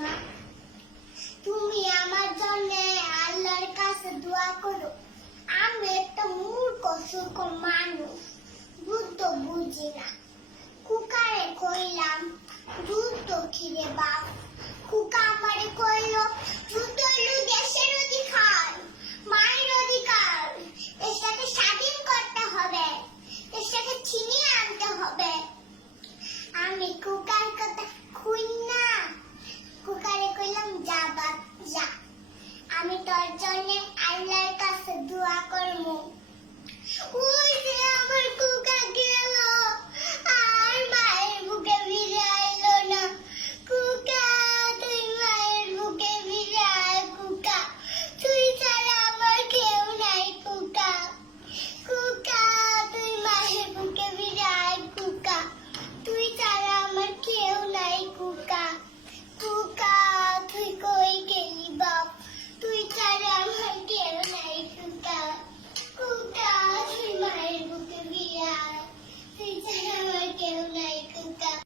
না তুমি আমার জন্য আল্লাহর কাছে দোয়া করো। আমি একটা মূর্খ সুখ মানুষ বুদ্ধ বুঝি না। কুকারে কইলাম দুধ খিরে কুকা আমারে কইল দুধ দেশের অধিকার, মায়ের অধিকার। দেশটাকে স্বাধীন করতে হবে দেশটাকে ছিনিয়ে আনতে হবে। আমি কুকা Ooh.